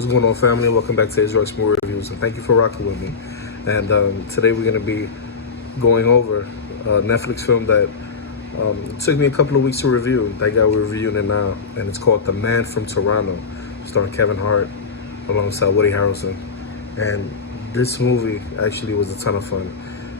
What's going on, family? Welcome back to Israel's Movie Reviews, and thank you for rocking with me. And today we're going to be going over a Netflix film that it took me a couple of weeks to review. That guy we're reviewing it now, and it's called The Man from Toronto, starring Kevin Hart alongside Woody Harrelson. And this movie actually was a ton of fun.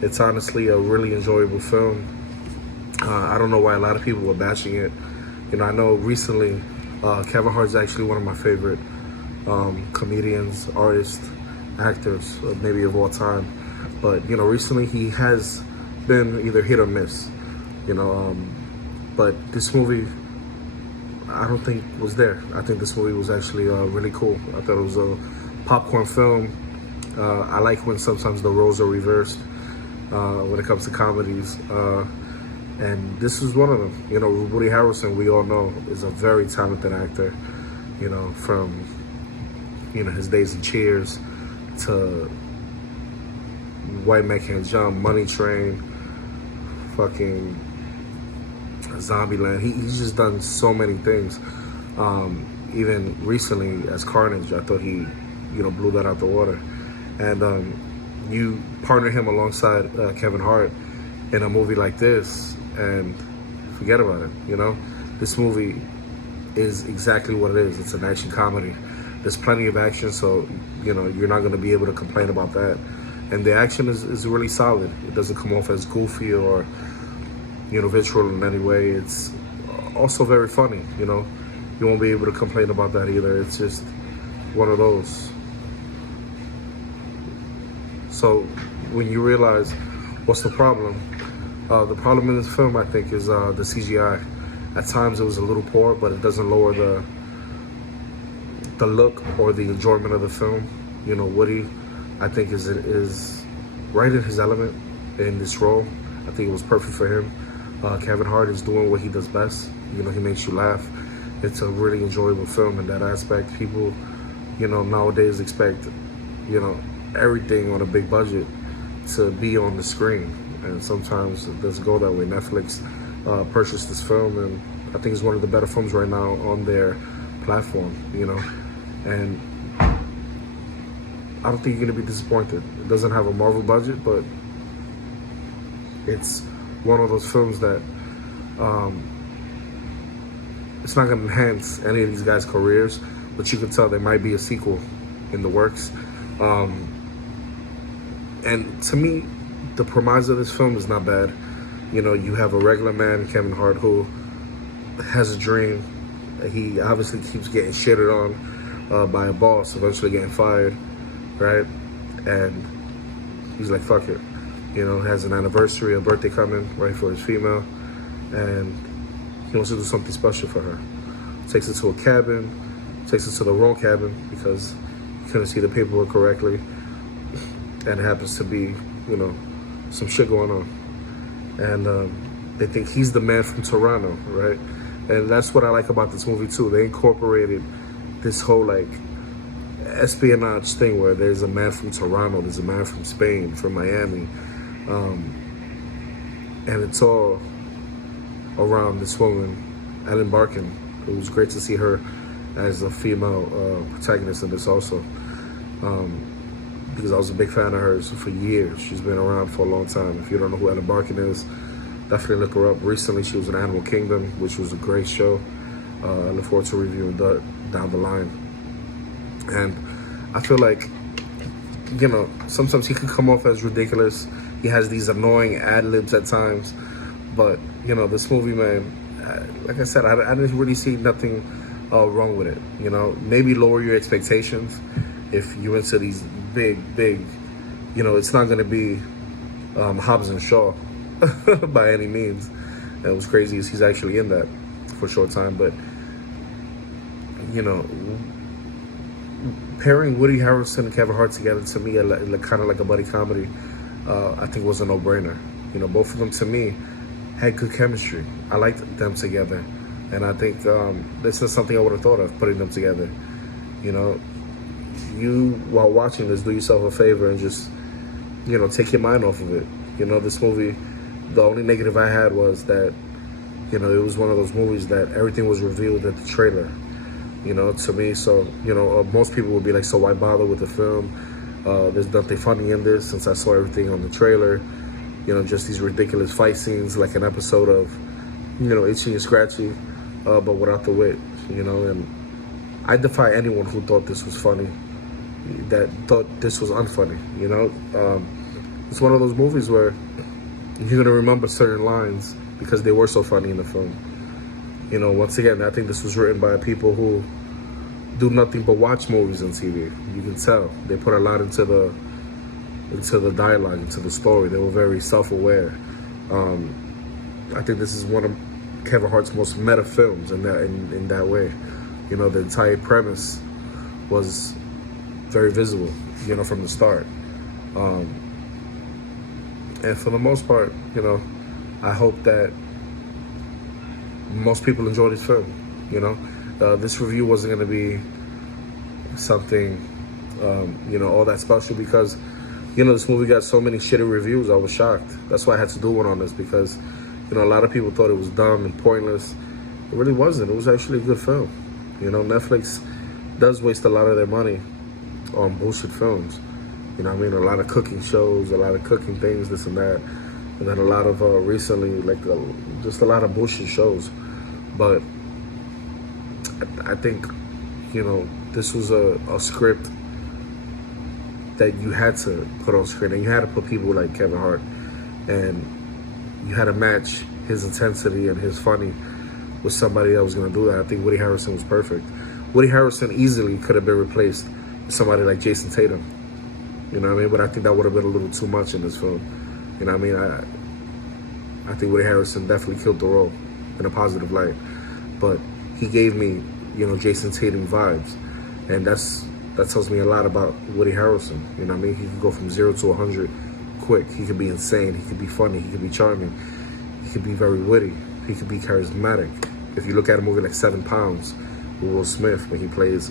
It's honestly a really enjoyable film. I don't know why a lot of people were bashing it. You know, I know recently Kevin Hart is actually one of my favorite comedians, artists, actors, maybe of all time. But, you know, recently he has been either hit or miss, you know. But this movie, I don't think was there. I think this movie was actually really cool. I thought it was a popcorn film. I like when sometimes the roles are reversed when it comes to comedies. And this is one of them. You know, Woody Harrelson, we all know, is a very talented actor. You know, from, you know, his days in Cheers to White Man Can't Jump, Money Train, fucking Zombieland. He's just done so many things. Even recently as Carnage, I thought he, you know, blew that out the water. And you partner him alongside Kevin Hart in a movie like this, and forget about it. You know, this movie is exactly what it is. It's an action comedy. There's plenty of action, so, you know, you're not going to be able to complain about that. And the action is really solid. It doesn't come off as goofy or, you know, vitriol in any way. It's also very funny, you know. You won't be able to complain about that either. It's just one of those. So when you realize what's the problem, the problem in this film, I think, is the CGI. At times it was a little poor, but it doesn't lower the look or the enjoyment of the film. You know, Woody, I think, is right in his element in this role. I think it was perfect for him. Kevin Hart is doing what he does best. You know, he makes you laugh. It's a really enjoyable film in that aspect. People, you know, nowadays expect, you know, everything on a big budget to be on the screen. And sometimes it doesn't go that way. Netflix purchased this film, and I think it's one of the better films right now on their platform, you know. And I don't think you're going to be disappointed. It doesn't have a Marvel budget, but it's one of those films that it's not going to enhance any of these guys' careers, but you can tell there might be a sequel in the works. And to me, the premise of this film is not bad. You know, you have a regular man, Kevin Hart, who has a dream. He obviously keeps getting shitted on by a boss, eventually getting fired, right? And he's like, fuck it. You know, has an anniversary, a birthday coming, right, for his female. And he wants to do something special for her. Takes her to a cabin, takes her to the wrong cabin because he couldn't see the paperwork correctly. And it happens to be, you know, some shit going on. And they think he's the man from Toronto, right? And that's what I like about this movie too. They incorporated this whole like espionage thing where there's a man from Toronto, there's a man from Spain, from Miami. And it's all around this woman, Ellen Barkin. It was great to see her as a female protagonist in this also. Because I was a big fan of hers for years. She's been around for a long time. If you don't know who Ellen Barkin is, definitely look her up. Recently, she was in Animal Kingdom, which was a great show. I look forward to reviewing that down the line. And I feel like, you know, sometimes he can come off as ridiculous. He has these annoying ad-libs at times. But, you know, this movie, man, like I said, I didn't really see nothing wrong with it. You know, maybe lower your expectations if you're into these big, you know, it's not going to be Hobbs and Shaw by any means. And it was crazy as he's actually in that for a short time. But, you know, pairing Woody Harrelson and Kevin Hart together, to me, kind of like a buddy comedy, I think was a no-brainer. You know, both of them, to me, had good chemistry. I liked them together. And I think this is something I would have thought of, putting them together. You know, you, while watching this, do yourself a favor and just, you know, take your mind off of it. You know, this movie, the only negative I had was that, you know, it was one of those movies that everything was revealed at the trailer. to me. So, most people would be like, so why bother with the film? There's nothing funny in this, since I saw everything on the trailer. Just these ridiculous fight scenes, like an episode of, Itchy and Scratchy, but without the wit, and I defy anyone who thought this was funny, that thought this was unfunny, It's one of those movies where you're going to remember certain lines because they were so funny in the film. Once again, I think this was written by people who do nothing but watch movies on TV. You can tell. They put a lot into the dialogue, into the story. They were very self-aware. I think this is one of Kevin Hart's most meta films in that way. The entire premise was very visible, from the start. And for the most part, I hope that most people enjoy this film. This review wasn't going to be something, all that special because, this movie got so many shitty reviews. I was shocked. That's why I had to do one on this because, a lot of people thought it was dumb and pointless. It really wasn't. It was actually a good film. Netflix does waste a lot of their money on bullshit films. A lot of cooking shows, a lot of cooking things, this and that. And then a lot of, recently, just a lot of bullshit shows. But I think, this was a script that you had to put on screen. And you had to put people like Kevin Hart. And you had to match his intensity and his funny with somebody that was going to do that. I think Woody Harrelson was perfect. Woody Harrelson easily could have been replaced with somebody like Jason Tatum. But I think that would have been a little too much in this film. I think Woody Harrelson definitely killed the role in a positive light. But he gave me, Jason Tatum vibes. And that tells me a lot about Woody Harrelson. He could go from 0 to 100 quick. He could be insane. He could be funny. He could be charming. He could be very witty. He could be charismatic. If you look at a movie like 7 Pounds with Will Smith, when he plays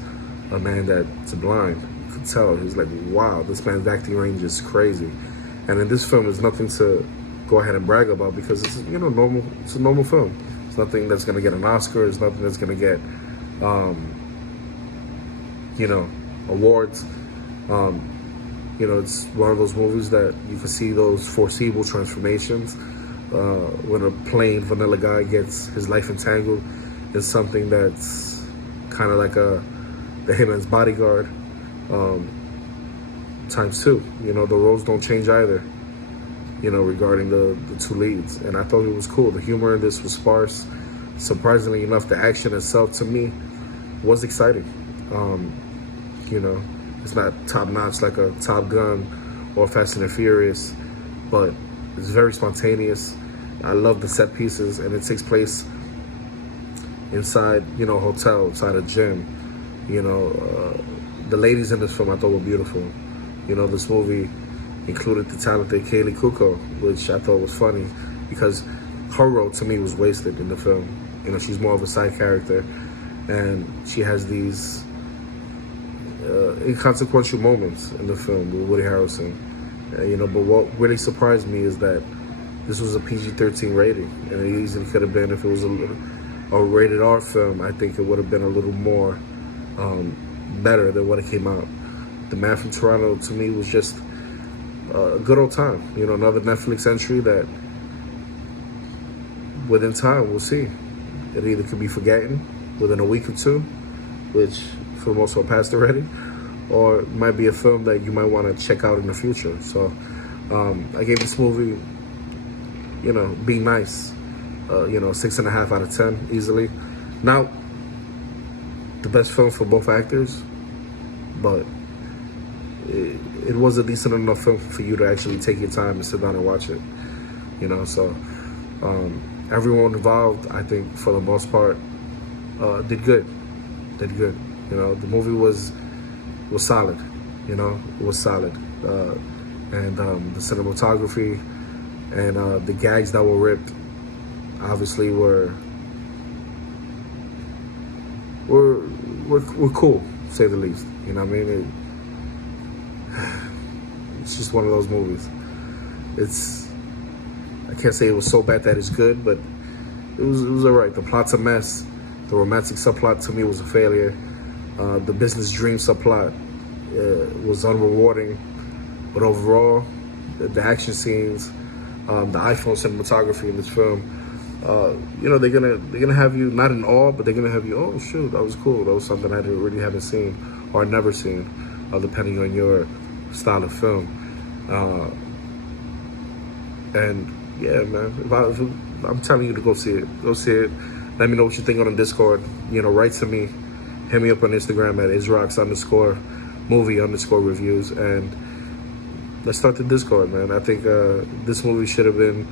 a man that's blind, you could tell. He's like, wow, this man's acting range is crazy. And in this film, there's nothing to go ahead and brag about because it's, normal. It's a normal film. It's nothing that's going to get an Oscar. It's nothing that's going to get, awards. It's one of those movies that you can see those foreseeable transformations. When a plain vanilla guy gets his life entangled in something that's kind of like the Hitman's Bodyguard times 2. The roles don't change either, regarding the two leads. And I thought it was cool. The humor in this was sparse. Surprisingly enough, the action itself to me was exciting. It's not top-notch like a Top Gun or Fast and the Furious, but it's very spontaneous. I love the set pieces, and it takes place inside, hotel, inside a gym. The ladies in this film I thought were beautiful. This movie included the talented Kaylee Cuoco, which I thought was funny because her role to me was wasted in the film. She's more of a side character, and she has these inconsequential moments in the film with Woody Harrelson. But what really surprised me is that this was a PG-13 rating, and it easily could have been, if it was a rated R film, I think it would have been a little more better than what it came out. The Man from Toronto, to me, was just a good old time. Another Netflix entry that within time, we'll see. It either could be forgotten within a week or two, which for the most part passed already, or it might be a film that you might want to check out in the future. So I gave this movie, Be Nice, 6.5 out of 10 easily. Not the best film for both actors, but it was a decent enough film for you to actually take your time and sit down and watch it. So everyone involved, I think, for the most part, did good. The movie was solid. It was solid. And the cinematography and the gags that were ripped obviously were cool, to say the least. It's just one of those movies. I can't say it was so bad that it's good, but it was alright. The plot's a mess. The romantic subplot to me was a failure. The business dream subplot was unrewarding. But overall, the action scenes, the iPhone cinematography in this film, they're gonna have you not in awe, but they're gonna have you, oh shoot, that was cool. That was something I really haven't seen or never seen, depending on your style of film. And yeah, man, I'm telling you to go see it. Go see it. Let me know what you think on the Discord. Write to me. Hit me up on Instagram at isrocks_movie_reviews, and let's start the Discord, man. I think this movie should have been.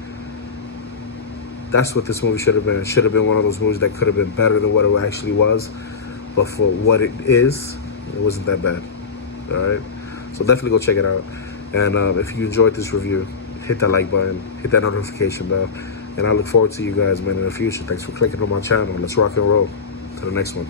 That's what this movie should have been. It should have been one of those movies that could have been better than what it actually was. But for what it is, it wasn't that bad. All right? So definitely go check it out. And if you enjoyed this review, hit that like button, hit that notification bell. And I look forward to you guys, man, in the future. Thanks for clicking on my channel. Let's rock and roll. To the next one.